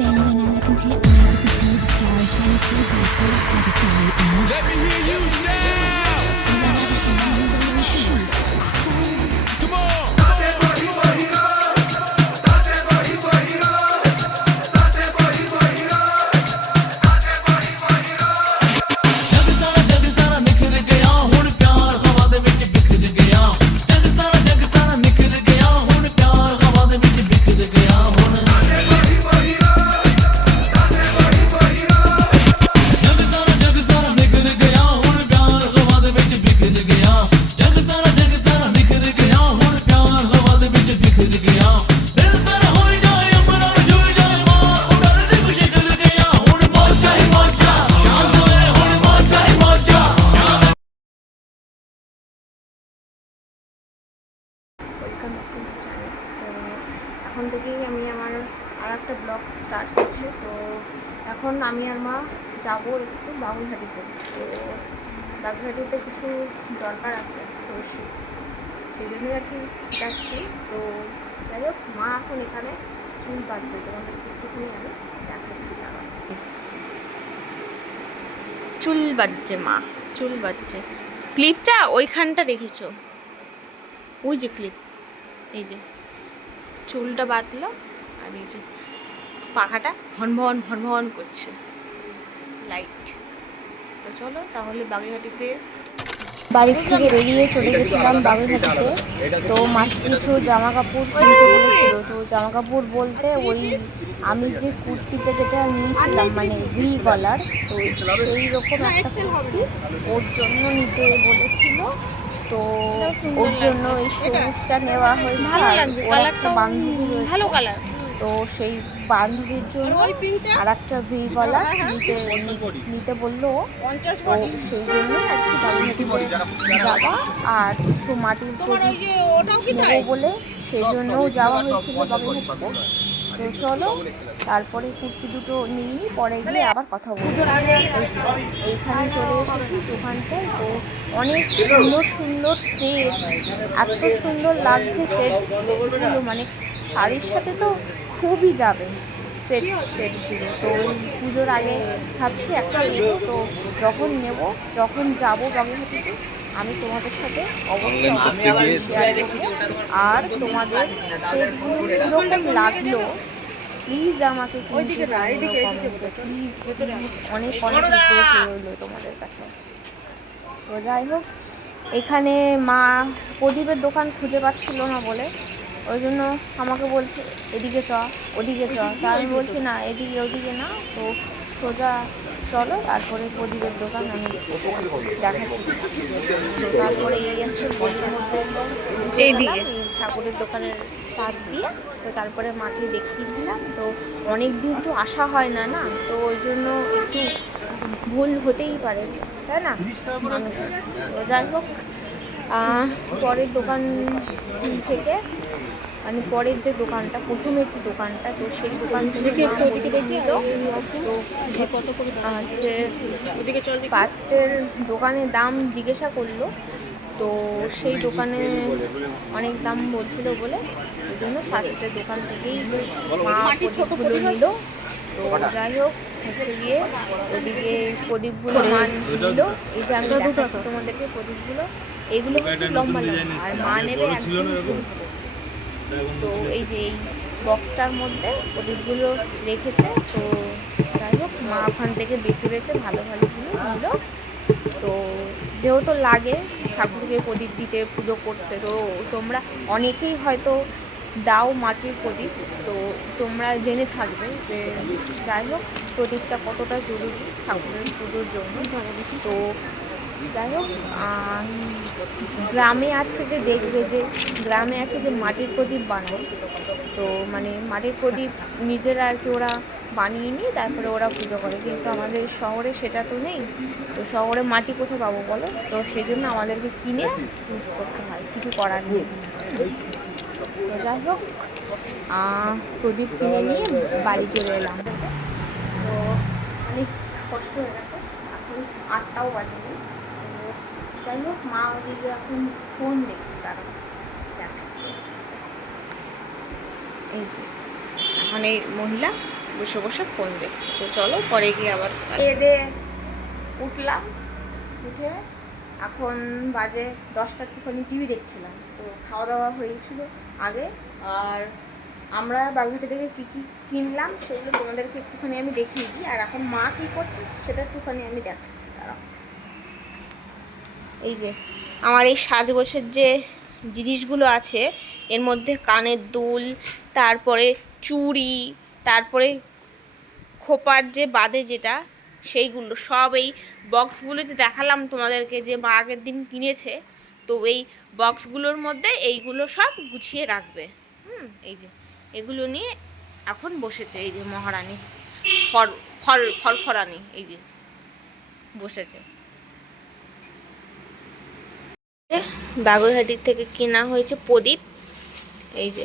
baby, when I look into your eyes, I can see the stars shine so bright, so like a starry eye. Let me hear you shout! You love everything, you're so she's so cool. Come on! এখন থেকেই আমি আমার আর একটা blog start করছি। তো এখন আমি আর মা যাবো একটু বাবুঘাটিতে। তো বাবুঘাটিতে কিছু দরকার আছে, তো সেই জন্যই আর কি যাচ্ছি। তো যাই হোক, মা এখন এখানে চুল বাঁধবে, তোমাদের একটুখানি আমি দেখাচ্ছি। চুল বাজছে মা, চুল বাজছে। ক্লিপটা ওইখানটা রেখেছো, ওই যে ক্লিপ, এই যে চুলটা বাঁধলো আর এই যে পাখাটা ভনভন ভনভন করছে লাইট। তো চলো তাহলে বাগুইআটিতে বাড়ি থেকে বেরিয়ে চলে গেছিলাম বাগুইআটিতে। তো মাসি কিছু জামা কাপড় কিনতে বলেছিল। তো জামা কাপড় বলতে ওই আমি যে কুর্তিটা যেটা নিয়েছিলাম মানে ভি গলার, তো সেই রকম একটা কুর্তি ওর জন্য নিতে বলেছিল। তো ওর জন্য এই সবুজটা নেওয়া হয়েছে। আর একটা বান্ধবী ভালো কালার, তো সেই বান্ধবীর জন্য আর একটা ভি গলা নিতে বললো। তো সেই জন্য আর কি বাগুইআটিতে যাওয়া আর কিছু মাটির প্রদীপ নেবো বলে সেই জন্যও যাওয়া হয়েছিল বাগুইআটিতে। তো চলো তারপরে কুর্তি দুটো নিই, পরে গিয়ে আবার কথা বলছি। এইখানে চলে এসেছি দোকানটায়। তো অনেক সুন্দর সুন্দর সেট, এত সুন্দর লাগছে সেটগুলো, মানে শাড়ির সাথে তো খুবই যাবে সেটগুলো। তো পুজোর আগে ভাবছি একটা নেবো। তো যখন যাবো বাগুইআটিতে আমি তোমাদের সাথে অবশ্যই শেয়ার করবো। আর তোমাদের সেটগুলো কীরকম লাগলো প্লিজ আমাকে প্লিজ অনেক অনেক রিকোয়েস্ট রইলো তোমাদের কাছে। তো যাই হোক, এখানে মা প্রদীপের দোকান খুঁজে পাচ্ছিল না বলে ওই জন্য আমাকে বলছে এদিকে চ ওদিকে চ। তা আমি বলছি না, এদিকে ওদিকে না, তো সোজা চলো, তারপরে প্রদীপের দোকান আমি দেখাচ্ছি। তারপরে এই হচ্ছে মন্দিরের মধ্যে এইদিকে ঠাকুরের দোকানের পাশ দিয়ে। তো তারপরে মাকে দেখিয়ে দিলাম। তো অনেক দিন তো আসা হয় না, তো ওই জন্য একটু ভুল হতেই পারে, তাই না মানুষের। তো যাই হোক, পরের দোকান থেকে মানে পরের যে দোকানটা, প্রথমের যে দোকানটা, তো সেই দোকান থেকে তো হচ্ছে ফার্স্টের দোকানের দাম জিজ্ঞাসা করলো। তো সেই দোকানে অনেক দাম বলছিল বলে ওই জন্য ফার্স্টের দোকান থেকেই মা প্রদীপগুলো নিল। তো যাই হোক, হচ্ছে গিয়ে ওদিকে প্রদীপগুলো মা নিল। এই যে আমি দেখাচ্ছি তোমাদেরকে প্রদীপগুলো, এগুলো হচ্ছে লম্বা লম্বা, আর মা নেবে একদম ছোটো। তো এই যে এই বক্সটার মধ্যে প্রদীপগুলো রেখেছে। তো যাই হোক, মা ওখান থেকে বেছে বেছে ভালো ভালোগুলো নিল। তো যেহেতু লাগে ঠাকুরকে প্রদীপ দিতে, পুজো করতে, তো তোমরা অনেকেই হয়তো দাও মাটির প্রদীপ, তো তোমরা জেনে থাকবে যে যাই হোক প্রদীপটা কতটা জরুরি ঠাকুরের পুজোর জন্য। তো যাই হোক, গ্রামে আছে যে দেখবে যে গ্রামে আছে যে মাটির প্রদীপ বানায়। তো মানে মাটির প্রদীপ নিজেরা আর কি ওরা বানিয়ে নিয়ে তারপরে ওরা পুজো করে, কিন্তু আমাদের শহরে সেটা তো নেই। তো শহরে মাটি কোথায় পাবো বলো? তো সেই জন্য আমাদেরকে কিনে ইউজ করতে হয়, কিছু করার নেই। তো যাই হোক, প্রদীপ কিনে নিয়ে বাড়ি চলে এলাম। তো অনেক কষ্ট হয়ে গেছে, এখন 8টাও বাজেনি। তো যাই হোক, মা ওদিকে এখন ফোন দেখছে, তারা দেখাচ্ছে। এই যে এখন এই মহিলা বসে বসে ফোন দেখছে। তো চলো পরে গিয়ে আবার খেয়ে উঠলাম, উঠে এখন বাজে 10টা, একটুখানি টিভি দেখছিলাম। তো খাওয়া দাওয়া হয়েছিল আগে, আর আমরা বাগুইহাটি থেকে কী কী কিনলাম সেগুলো তোমাদেরকে একটুখানি আমি দেখিয়ে দিই। আর এখন মা কী করছে সেটা একটুখানি আমি দেখাচ্ছি। তারা এই যে আমার এই সাজগোছের যে জিনিসগুলো আছে, এর মধ্যে কানের দুল, তারপরে চুড়ি, তারপরে খোপার যে বাদে যেটা, সেইগুলো সব এই বক্সগুলো যে দেখালাম তোমাদেরকে যে মা আগের দিন কিনেছে, তো এই বক্সগুলোর মধ্যে এইগুলো সব গুছিয়ে রাখবে। এই যে এগুলো নিয়ে এখন বসেছে এই যে মহারানী ফরফরানি, এই যে বসেছে। বাগুইহাটির থেকে কেনা হয়েছে প্রদীপ, এই যে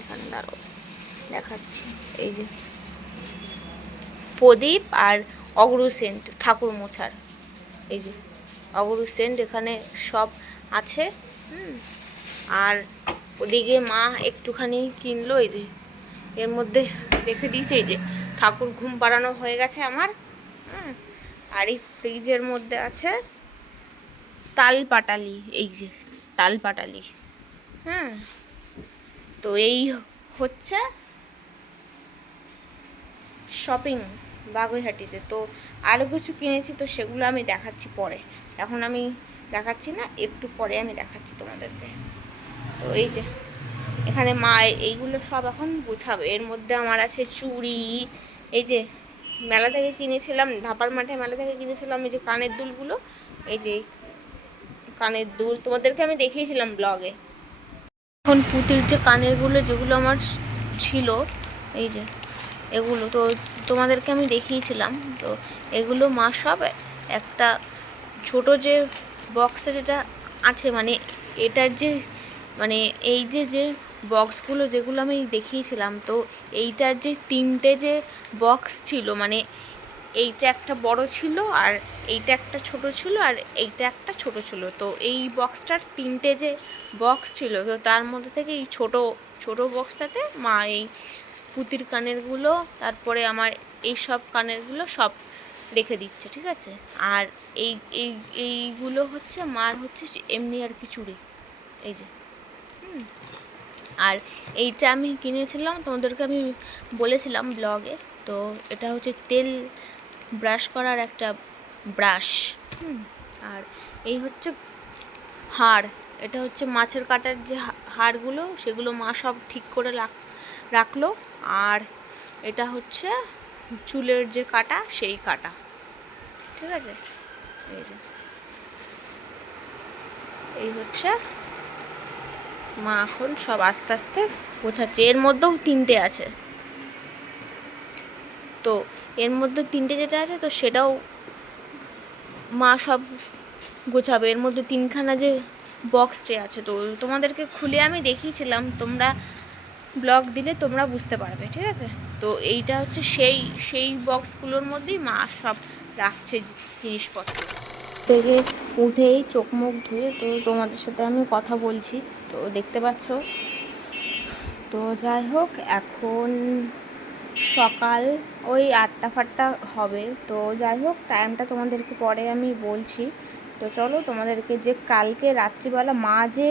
এখানে দাঁড়ো দেখাচ্ছি, এই যে প্রদীপ আর অগরু সেন্ট ঠাকুর মোছার, এই যে অগরু সেন্ট এখানে সব আছে। আর ওদিকে মা একটুখানি কিনলো, এই যে এর মধ্যে রেখে দিয়েছে, এই যে ঠাকুর ঘুম পাড়ানো হয়ে গেছে আমার। আর এই ফ্রিজের মধ্যে আছে তাল পাটালি, এই যে তাল পাটালি। তো এই হচ্ছে শপিং বাগুইহাটিতে। তো আরও কিছু কিনেছি, তো সেগুলো আমি দেখাচ্ছি পরে, এখন আমি দেখাচ্ছি না, একটু পরে আমি দেখাচ্ছি তোমাদেরকে। তো এই যে এখানে মা এইগুলো সব এখন গোছাবে। এর মধ্যে আমার আছে চুড়ি, এই যে মেলা থেকে কিনেছিলাম, ধাপার মাঠে মেলা থেকে কিনেছিলাম এই যে কানের দুলগুলো, এই যে কানের দুল তোমাদেরকে আমি দেখিয়েছিলাম ব্লগে। এখন পুঁতির যে কানেরগুলো যেগুলো আমার ছিল, এই যে এগুলো তো তোমাদেরকে আমি দেখিয়েছিলাম। তো এগুলো মা সব একটা ছোট যে বক্সের এটা আছে, মানে এটার যে মানে এই যে বক্সগুলো যেগুলো আমি দেখিয়েছিলাম, তো এইটার যে 3টে যে বক্স ছিল, মানে এইটা একটা বড় ছিল, আর এইটা একটা ছোট ছিল, আর এইটা একটা ছোট ছিল। তো এই বক্সটার 3টে যে বক্স ছিল, তো তার মধ্যে থেকে এই ছোট বক্সটাতে মা এই পুঁতির কানেরগুলো, তারপরে আমার এই সব কানেরগুলো সব রেখে দিচ্ছে, ঠিক আছে। আর এইগুলো হচ্ছে মার হচ্ছে এমনি আর কি চুড়ি, এই যে আর এইটা আমি কিনেছিলাম, তোমাদেরকে আমি বলেছিলাম ব্লগে। তো এটা হচ্ছে তেল ব্রাশ করার একটা ব্রাশ। আর এই হচ্ছে হাড়, এটা হচ্ছে মাছের কাটার যে হাড়গুলো, সেগুলো মা সব ঠিক করে রাখলো। আর এটা হচ্ছে চুলের যে কাটা, সেই কাটা, ঠিক আছে। এই যে এই হচ্ছে মা এখন সব আস্তে আস্তে গোছাচ্ছে। এর মধ্যেও 3টে আছে, তো এর মধ্যে 3টে যেটা আছে, তো সেটাও মা সব গোছাবে। এর মধ্যে 3খানা যে বক্স ট্রে আছে, তো তোমাদেরকে খুলে আমি দেখিয়েছিলাম, তোমরা ব্লগ দিলে তোমরা বুঝতে পারবে, ঠিক আছে। তো এইটা হচ্ছে সেই বক্সগুলোর মধ্যেই মা সব রাখছে জিনিসপত্র। থেকে উঠেই চোখ মুখ ধুয়ে তো তোমাদের সাথে আমি কথা বলছি, তো দেখতে পাচ্ছ। তো যাই হোক, এখন সকাল ওই 8টা হবে। তো যাই হোক, টাইমটা তোমাদেরকে পরে আমি বলছি। তো চলো তোমাদেরকে যে কালকে রাত্রিবেলা মা যে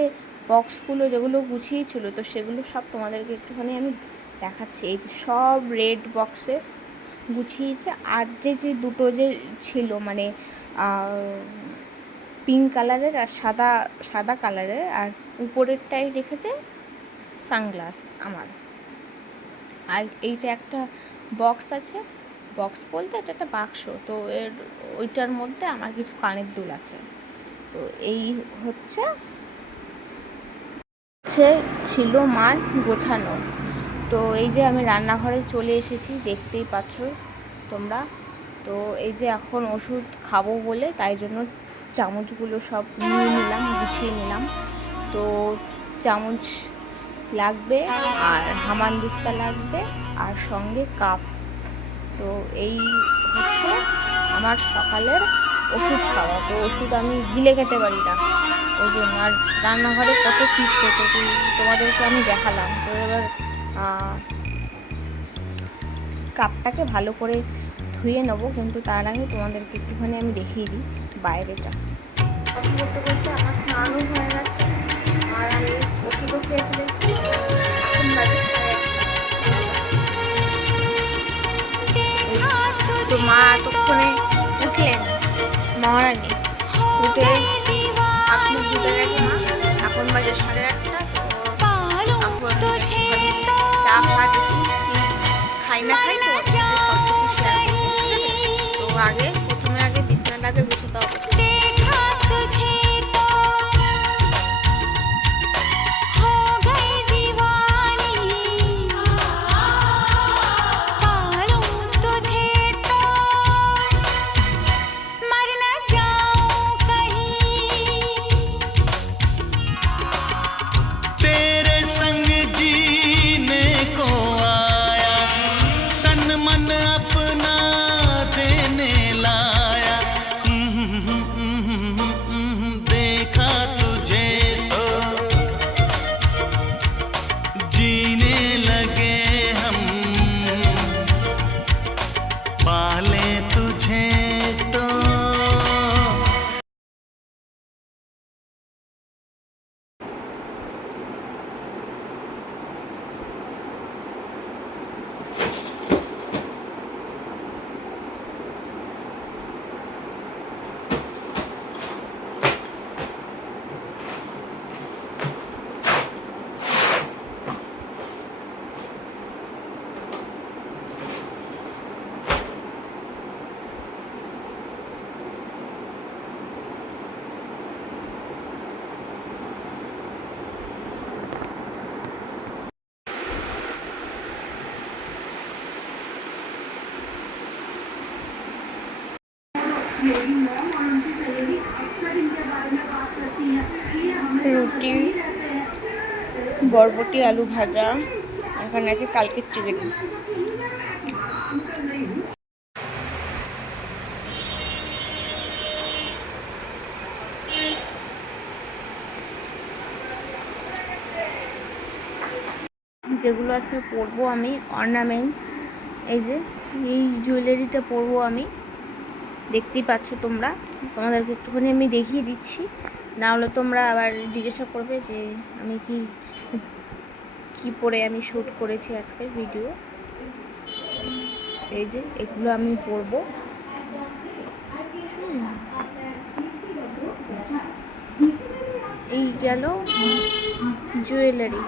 বক্সগুলো যেগুলো গুছিয়েছিল, তো সেগুলো সব তোমাদেরকে একটুখানি আমি দেখাচ্ছি। এই যে সব রেড বক্সেস গুছিয়েছে, আর যে দুটো যে ছিল মানে পিঙ্ক কালারের আর সাদা কালারের, আর উপরেরটাই রেখেছে সানগ্লাস আমার। আর এই যে একটা বক্স আছে, বক্স বলতে এটা একটা বাক্স, তো ওইটার মধ্যে আমার কিছু কানের দুল আছে। তো এই হচ্ছে ছিল মার গোছানো। তো এই যে আমি রান্নাঘরে চলে এসেছি, দেখতেই পাচ্ছ তোমরা। তো এই যে এখন ওষুধ খাবো বলে, তাই জন্য চামচগুলো সব নিয়ে নিলাম, গুছিয়ে নিলাম। তো চামচ লাগবে, আর হামানদিস্তা লাগবে, আর সঙ্গে কাপ। তো এই হচ্ছে আমার সকালের ওষুধ খাওয়া। তো ওষুধ আমি গিলে খেতে পারি না, ওই জন্য। আর রান্নাঘরে কত কিছু তো তোমাদেরকে আমি দেখালাম। তো এবার কাপটাকে ভালো করে ধুয়ে নেবো, কিন্তু তার আগে তোমাদেরকে একটুখানি আমি দেখিয়ে দিই বাইরেটা। করতে করতে আমার স্নানও হয়ে গেছে, আর আমি ওষুধও খেয়ে ফেলেছি। এখন বাজে 1:30। তো মা এতক্ষণে উঠলেন, মহারানী উঠে হাত মুখ ধুতে গেছে মা। এখন বাজে 8:30। তো এখন চা ফা দেখি খাই না খাই, তো সব কিছু শেয়ার করবো। তো প্রথমে বিছানাটাকে গুছাতে হবে। तेरे संग जीने को आया, तन मन अपना देने लाया। देखा तुझे तो जीने लगे हम, पाले तुझे तो। রুটি, বরবটি আলু ভাজা, এখানে আছে কালকের চিকেন। যেগুলো আছে পরবো আমি অর্নামেন্টস, এই জুয়েলারিটা পরবো আমি, দেখতেই পাচ্ছ তোমরা। তোমাদেরকে একটুখানি আমি দেখিয়ে দিচ্ছি, না হলে তোমরা আবার জিজ্ঞাসা করবে যে আমি কি পরে আমি শ্যুট করেছি আজকের ভিডিও। এই যে এগুলো আমি পরবো। এই গেল জুয়েলারি।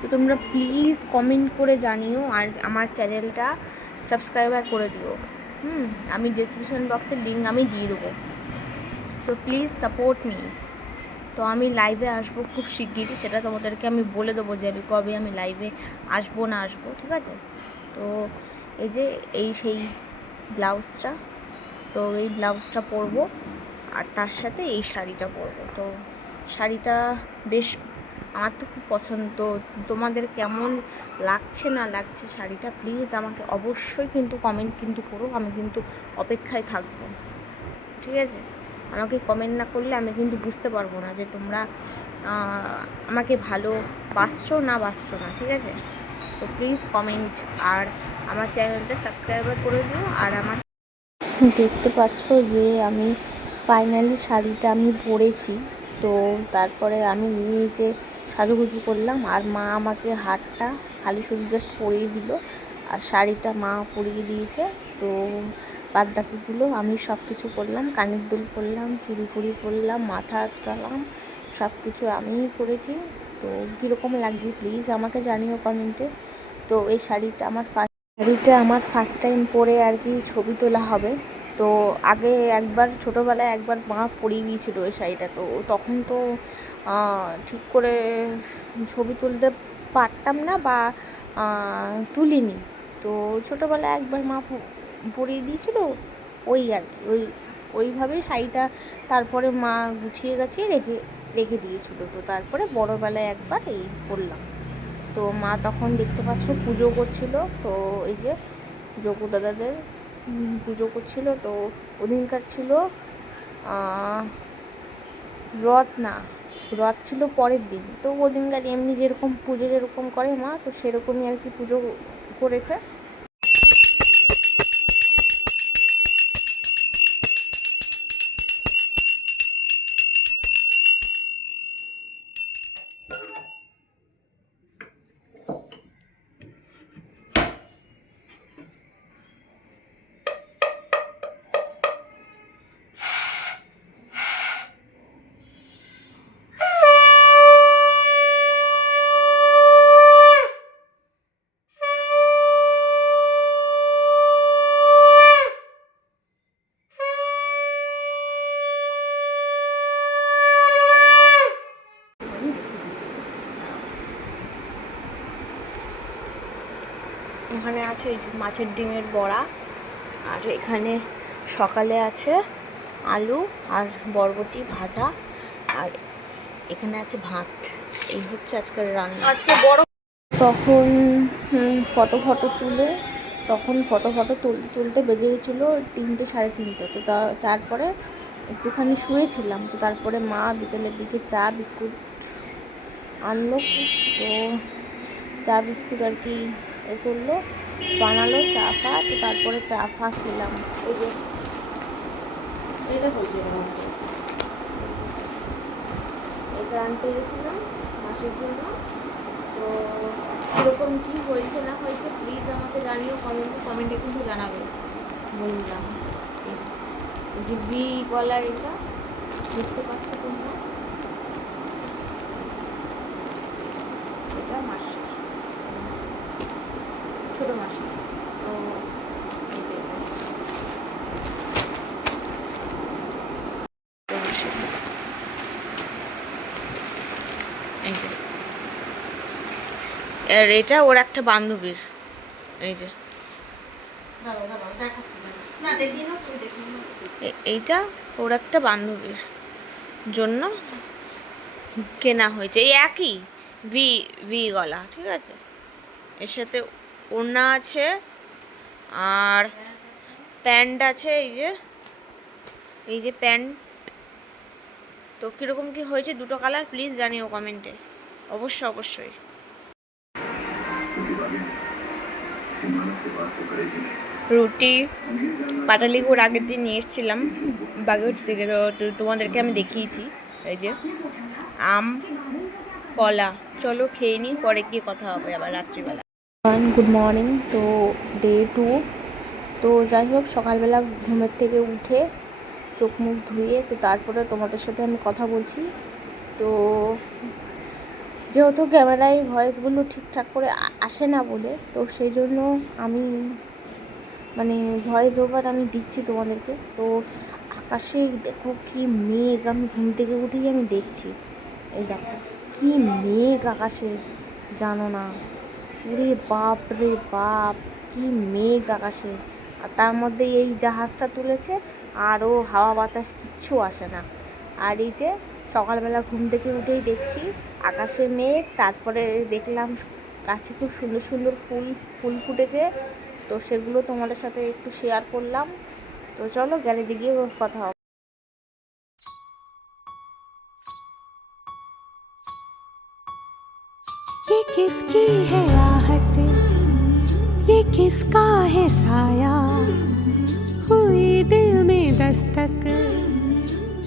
তো তোমরা প্লিজ কমেন্ট করে জানিও, আর আমার চ্যানেলটা সাবস্ক্রাইবার করে দিও। আমি ডেসক্রিপশন বক্সের লিঙ্ক আমি দিয়ে দেবো। তো প্লিজ সাপোর্ট মি। তো আমি লাইভে আসবো খুব শিগগিরই, সেটা তোমাদেরকে আমি বলে দেবো যে আমি কবে আমি লাইভে আসবো না আসবো, ঠিক আছে? তো সেই ব্লাউজটা, তো এই ব্লাউজটা পরবো, আর তার সাথে এই শাড়িটা পরবো। তো শাড়িটা বেশ আমার তো খুব পছন্দ। তোমাদের কেমন লাগছে না লাগছে শাড়িটা প্লিজ আমাকে অবশ্যই কিন্তু কমেন্ট কিন্তু করো, আমি কিন্তু অপেক্ষায় থাকবো, ঠিক আছে? আমাকে কমেন্ট না করলে আমি কিন্তু বুঝতে পারবো না যে তোমরা আমাকে ভালোবাসছো না, ঠিক আছে? তো প্লিজ কমেন্ট, আর আমার চ্যানেলটা সাবস্ক্রাইবার করে দিও। আর আমার দেখতে পাচ্ছ যে আমি ফাইনালি শাড়িটা আমি পরেছি। তো তারপরে আমি নিজে সাজুগুজু করলাম, আর মা আমাকে হারটা খালি শুধু জাস্ট পরিয়ে দিল, আর শাড়িটা মা পরিয়ে দিয়েছে। তো বাদ বাকিগুলো আমি সব কিছু করলাম, কানের দুল পরলাম, চুড়ি ফুড়ি পরলাম, মাথা আঁচড়ালাম, সব কিছু আমিই করেছি। তো কীরকম লাগবে প্লিজ আমাকে জানিও কমেন্টে। তো এই শাড়িটা আমার ফার্স্ট টাইম পরে আর কি ছবি তোলা হবে। তো আগে একবার ছোটোবেলায় একবার মা পরিয়ে দিয়েছিল ওই শাড়িটা, তো তখন তো ঠিক করে ছবি তুলতে পারতাম না বা তুলিনি। তো ছোটোবেলায় একবার মা পরিয়ে দিয়েছিল, ওই আর কি ওইভাবেই শাড়িটা তারপরে মা গুছিয়ে গাছিয়ে রেখে দিয়েছিল। তো তারপরে বড়োবেলায় একবার এই পরলাম। তো মা তখন দেখতে পাচ্ছ পুজো করছিল। তো এই যে যোগু দাদাদের পুজো করছিল। তো ওদিনকার ছিল রথ না রথ ছিল পরের দিন, তো ওদিনকার এমনি যেরকম পুজো যেরকম করে মা, তো সেরকমই আর কি পুজো করেছে। ওখানে আছে এই যে মাছের ডিমের বড়া, আর এখানে সকালে আছে আলু আর বরবটি ভাজা, আর এখানে আছে ভাত। এই হচ্ছে আজকের রান্না। আজকে বড় তখন ফটো তুলতে বেজে গেছিলো 3টে 3:30। তো তারপরে একটুখানি শুয়েছিলাম। তো তারপরে মা বিকেলের দিকে চা বিস্কুট আনলো, তো চা বিস্কুট আর কি করলো, বানালো চা ফা। তো তারপরে চা ফা খেলাম। এই যে এটা এটা আনতে গেছিলাম মাসের জন্য। তো কীরকম কী হয়েছে না হয়েছে প্লিজ আমাকে জানিও, কমেন্টে কিন্তু জানাবে। বললাম এই যে বি গলার, এটা দেখতে পাচ্ছ তোমরা, এটা মাসের ছোটো মাসের। তো এই যে এই যে আর এটা ওর একটা বান্ধবীর, এই যে এইটা ওর একটা বান্ধবীর জন্য কেনা হয়েছে। এই একই ভি গলা, ঠিক আছে। এর সাথে ওড়না আছে আর প্যান্ট আছে, এই যে প্যান্ট। তো কীরকম কী হয়েছে দুটো কালার প্লিজ জানিও কমেন্টে, অবশ্যই। রুটি পাটালি গুড় আগের দিন নিয়ে এসেছিলাম বাগেরহাট থেকে, তো তোমাদেরকে আমি দেখিয়েছি। এই যে আম কলা, চলো খেয়ে নিই, পরে গিয়ে কথা হবে আবার রাত্রিবেলা। Good morning. তো ডে 2। তো যাই হোক সকালবেলা ঘুমের থেকে উঠে চোখ মুখ ধুয়ে তো তারপরে তোমাদের সাথে আমি কথা বলছি। তো যেহেতু ক্যামেরায় ভয়েসগুলো ঠিকঠাক করে আসে না বলে, তো সেই জন্য আমি মানে ভয়েস ওভার আমি দিচ্ছি তোমাদেরকে। তো আকাশে দেখো কি মেঘ, আমি ঘুম থেকে উঠেই আমি দেখছি, এই দেখো কি মেঘ আকাশে, জানো না? ওরে বাপ রে বাপ, কি মেঘ আকাশে। আর তার মধ্যে এই জাহাজটা তুলেছে, আরও হাওয়া বাতাস কিচ্ছু আসে না। আর এই যে সকালবেলা ঘুম থেকে উঠেই দেখছি আকাশে মেঘ, তারপরে দেখলাম গাছে খুব সুন্দর সুন্দর ফুল ফুটেছে। তো সেগুলো তোমাদের সাথে একটু শেয়ার করলাম। তো চলো গ্যারেজে গিয়ে কথা হবে। ये किसकी है आहट, ये किसका है साया, हुई दिल में दस्तक,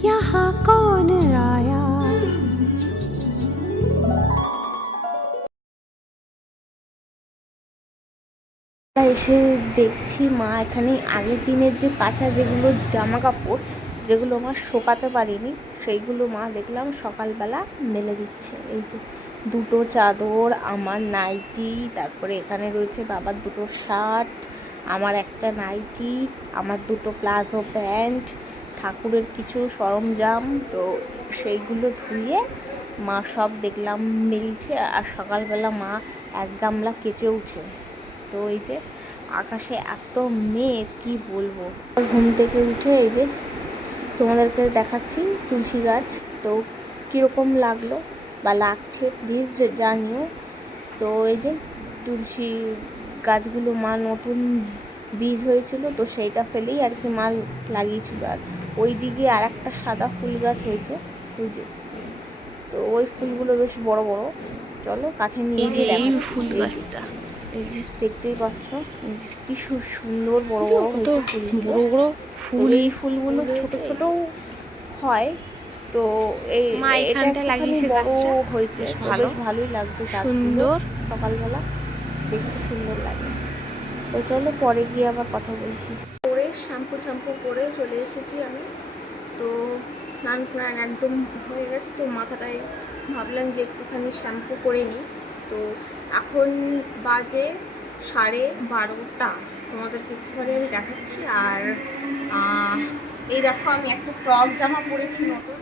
यहाँ कौन आया। এসে দেখছি মা এখানে আগের দিনের যে কাঁচা যেগুলো জামা কাপড় যেগুলো আমার শোকাতে পারিনি, সেইগুলো মা দেখলাম সকালবেলা মেলে দিচ্ছে। এই যে দুটো চাদর, আমার নাইটি, তারপরে এখানে রয়েছে বাবার দুটো শার্ট, আমার একটা নাইটি, আমার দুটো প্লাজো প্যান্ট, ঠাকুরের কিছু সরঞ্জাম। তো সেইগুলো ধুয়ে মা সব দেখলাম মিলছে। আর সকালবেলা মা এক গামলা কেচে উঠে। তো এই যে আকাশে এত মেঘ কি বলবো। ঘুম থেকে উঠে এই যে তোমাদেরকে দেখাচ্ছি তুলসী গাছ। তো কীরকম লাগলো বা লাগছে প্লিজ জানিও। তো এই যে তুলসী গাছগুলো মা নতুন বীজ হয়েছিল, তো সেইটা ফেলেই আর কি মা লাগিয়েছিল। আর ওই দিকে আর একটা সাদা ফুল গাছ হয়েছে, ওই যে। তো তো ওই ফুলগুলো বেশ বড় বড়। চলো কাছে নিয়ে গিয়ে এই দেখাচ্ছি। ফুল এই যে, গাছটা, এই যে দেখতেই পাচ্ছ কি সুন্দর বড় বড় কত হয়েছে ফুলগুলো। বড় বড় তো ফুল। এই ফুলগুলো ছোট ছোট হয়। তো এই মা এটা এখানটা একটুখানি লাগিয়েছে বড় গাছটা, হয়েছে, বেশ তো ভালো, বেশ ভালোই লাগছে গাছগুলো সুন্দর। সকালবেলা দেখতে সুন্দর লাগে। তো চলো পরে গিয়ে আবার কথা বলছি। করে শ্যাম্পু করে চলে এসেছি আমি। তো স্নান টান একদম হয়ে গেছে, তো মাথাটায় ভাবলাম যে একটুখানি শ্যাম্পু করে নিই। তো এখন বাজে 12:30, তোমাদেরকে একটুখানি আমি দেখাচ্ছি। আর এই দেখো আমি একটা ফ্রক জামা পরেছি নতুন,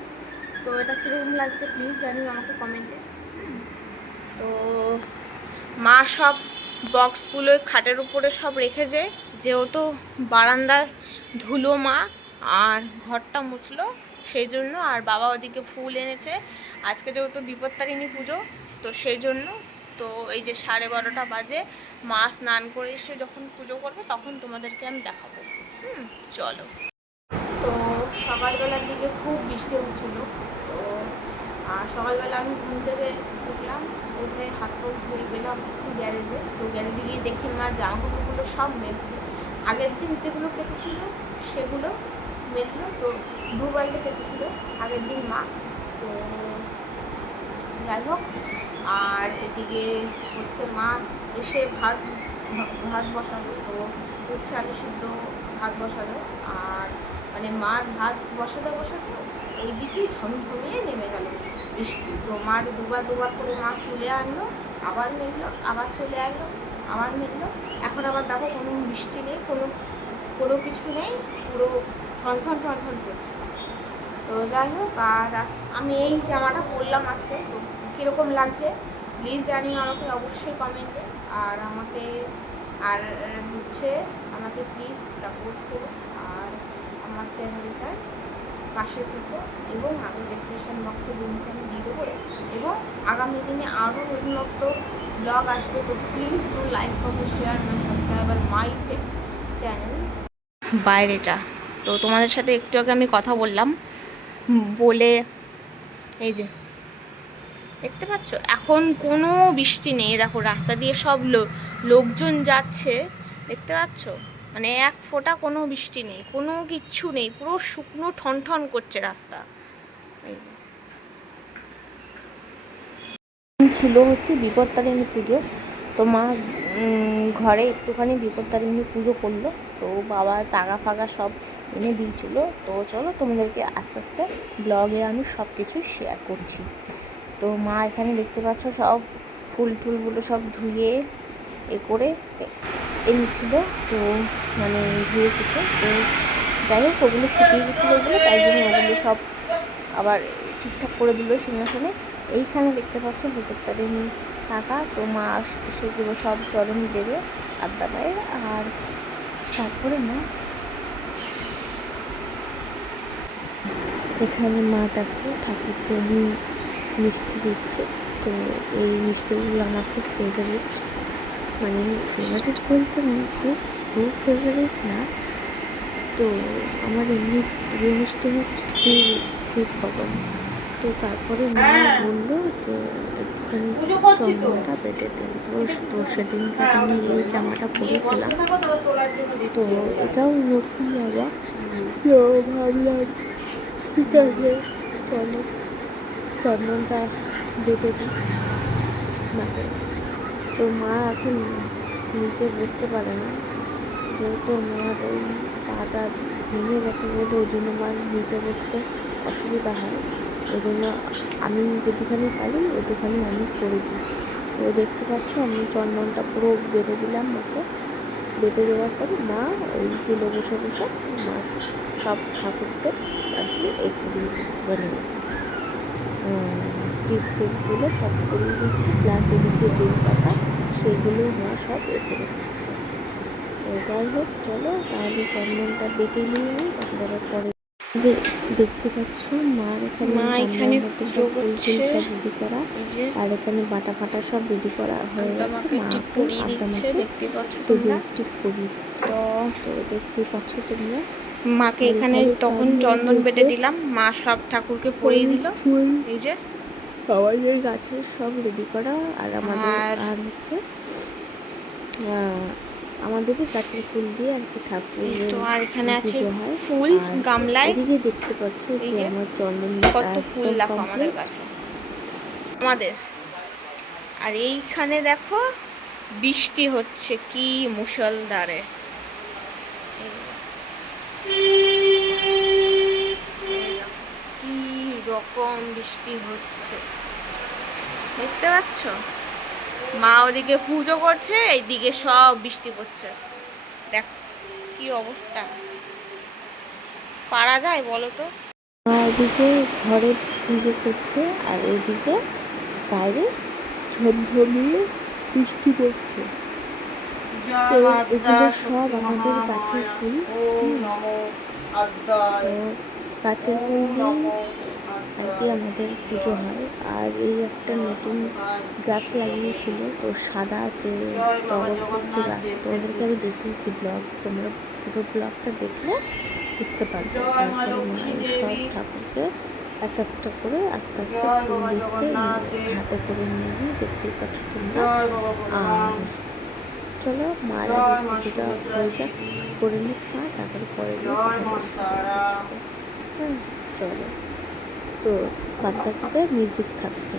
তো এটা কীরকম লাগছে প্লিজ জানিও আমাকে কমেন্টে। তো মা সব বক্সগুলো খাটের উপরে সব রেখে যায়, যেহেতু বারান্দায় ধুলো মা, আর ঘরটা মুছলো সেই জন্য। আর বাবা ওদিকে ফুল এনেছে, আজকে যেহেতু বিপত্তারিণী পুজো, তো সেই জন্য। তো এই যে 12:30 বাজে, মা স্নান করে এসে যখন পুজো করবে তখন তোমাদেরকে আমি দেখাবো। চলো। তো সকালবেলার দিকে খুব বৃষ্টি হচ্ছিলো। তো সকালবেলা আমি ঘুম থেকে উঠলাম, উঠে হাত পা ধুয়ে গেলাম একটু গ্যারেজে। তো গ্যারেজে গিয়ে দেখি মা জামাকাপড়গুলো সব মেলছে। আগের দিন যেগুলো কেচেছিল সেগুলো মেললো, তো 2 বালতি কেচেছিল আগের দিন মা। তো যাই হোক, আর এদিকে হচ্ছে মা এসে ভাত বসালো। তো হচ্ছে আলু সিদ্ধ ভাত বসালো। আর মানে মার ভাত বসাতে এইদিকেই ঝমঝমিয়ে নেমে গেল বৃষ্টি। তো মার দুবার করে মা তুলে আনলো, আবার মেললো, আবার তুলে আনলো, আবার মেললো। এখন আবার দেখো কোনো বৃষ্টি নেই, কোনো কিছু নেই, পুরো ঠন করছে। তো যাই হোক, আর আমি এই জামাটা পরলাম আজকে, তো কীরকম লাগছে প্লিজ জানিও আমাকে অবশ্যই কমেন্টে। আর আমাকে প্লিজ সাপোর্ট করো, আর আমার চ্যানেলটার পাশে থেকো, এবং আমি ডেসক্রিপশন বক্সে লিঙ্কটা আমি দিয়ে দেবো। এবং আগামী দিনে আরও নতুনত্ব ব্লগ আসবে, তো please do like, comment, share, subscribe আর মাই চ্যানেল। বাইরেটা তো তোমাদের সাথে একটু আগে আমি কথা বললাম বলে, এই যে দেখতে পাচ্ছ এখন কোনো বৃষ্টি নেই। দেখো রাস্তা দিয়ে সব লোকজন যাচ্ছে, দেখতে পাচ্ছ, মানে এক ফোঁটা কোনো বৃষ্টি নেই, কোনো কিচ্ছু নেই, পুরো শুকনো ঠন করছে রাস্তা। এই ছিল হচ্ছে বিপত্তারিণী পুজো, তো মা ঘরে একটুখানি বিপত্তারিণী পুজো করলো। তো বাবা তাগা ফাগা সব এনে দিয়েছিল। তো চলো তোমাদেরকে আস্তে আস্তে ব্লগে আমি সব কিছু শেয়ার করছি। তো মা এখানে দেখতে পাচ্ছ সব ফুলগুলো সব ধুয়ে করে এনেছিল। তো মানে ধুয়ে কিছু, তো যাই হোক ওগুলো শুকিয়ে গেছিলো বলে তাই জন্য ওগুলো সব আবার ঠিকঠাক করে দিল সিংহাসনে। এইখানে দেখতে পাচ্ছ বিপত্তারিণী টাকা, তো মা সেগুলো সব চরণ দেবে আড্ডা মায়ের। আর তারপরে মা এখানে মা তাকে ঠাকুরকে মিষ্টি দিচ্ছে। তো এই মিষ্টিগুলো আমার খুব ফেভারিট, মানে ফেভারিট বলতে খুব ফেভারিট না, তো আমার এমনি প্রিয় মিষ্টি হচ্ছে ক্ষীর কদম। তো তারপরে মা বললো যে একটুখানি চন্দনটা বেটে দেন। তো সেদিনকে আমি এই জামাটা পরেছিলাম, তো এটাও নতুন জামা। তো ভাবলাম ঠিক আছে চলো চন্দনটা বেটে দিই মাকে। তো মা এখন নিচে বসতে পারে না, যেহেতু মার ওই পাটা ভেঙে গেছে বলে ওই জন্য মার নিচে বসতে অসুবিধা হয়। ওই জন্য আমি যেটুখানি পারি ওইটুখানি আমি করে দিই। তো দেখতে পাচ্ছ আমি চন্দনটা পুরো বেটে দিলাম মাকে। বেটে দেওয়ার পরে মা ওই তুলে বসে মা সব ঠাকুরদের আর কি এই করিয়ে দিচ্ছে, মানে টিপসগুলো সব করিয়ে দিচ্ছে, প্লাস এদিকে বেল পাতা সেগুলো মা সব করে দিচ্ছে। তো যাই হোক চলো তাহলে চন্দনটা বেটে নিয়ে নিই, তারপরে পরে দেখতে পাচ্ছ মার এখানে সব ফুল সব রেডি করা, আর এখানে বাটা ফাটা সব রেডি করা হয়ে গেছে। মা পরিয়ে দিচ্ছে, দেখতে পাচ্ছ তোমরা, টিপ পরিয়ে দিচ্ছে। তো দেখতেই পাচ্ছ তোমরা মাকে এখানে তখন চন্দন বেটে দিলাম, মা সব ঠাকুরকে পরিয়ে দিল। এই যে আমাদের গাছের সব রেডি করা আর আমাদের আর- আর হচ্ছে আমাদেরই গাছের ফুল দিয়ে আর কি ঠাকুর এই তো আর এখানে আছে পুজো হয়। ফুল আর গামলায় এদিকে দেখতে পাচ্ছ এই যে যে আমার চন্দন কত ফুল দেখো আমাদের কাছে আমাদের। আর এইখানে দেখো বৃষ্টি হচ্ছে কি মুষলধারে। কি রকম বৃষ্টি হচ্ছে দেখতে পাচ্ছ? মা ওদিকে পুজো করছে, এইদিকে সব বৃষ্টি পড়ছে। দেখ কি অবস্থা, পারা যায় বলো তো? ওদিকে ঘরে পুজো করছে আর ওদিকে বাইরে ঝমঝমিয়ে বৃষ্টি পড়ছে। তো এগুলো সব আমাদের গাছের ফুল। তো গাছের ফুল দিয়ে আর কি আমাদের পুজো হয়। আর এই একটা নতুন গাছ লাগিয়েছিল, তো সাদা যে টগর ফুল যে গাছ, তোমাদেরকে আমি দেখিয়েছি ব্লগ, তোমরা পুরো ব্লগটা দেখলে দেখতে পারবে। তারপরে মা এই সব ঠাকুরকে এক একটা করে আস্তে আস্তে ফুল দিচ্ছে, হাতে করে নিয়ে দেখতেই পাচ্ছ তোমরা। আর চলো মার আগে পুজোটা হয়ে যাক, করে নিক মা, তারপরে পরে হ্যাঁ চলো। তো বাদ বাকিতে মিউজিক থাকছে।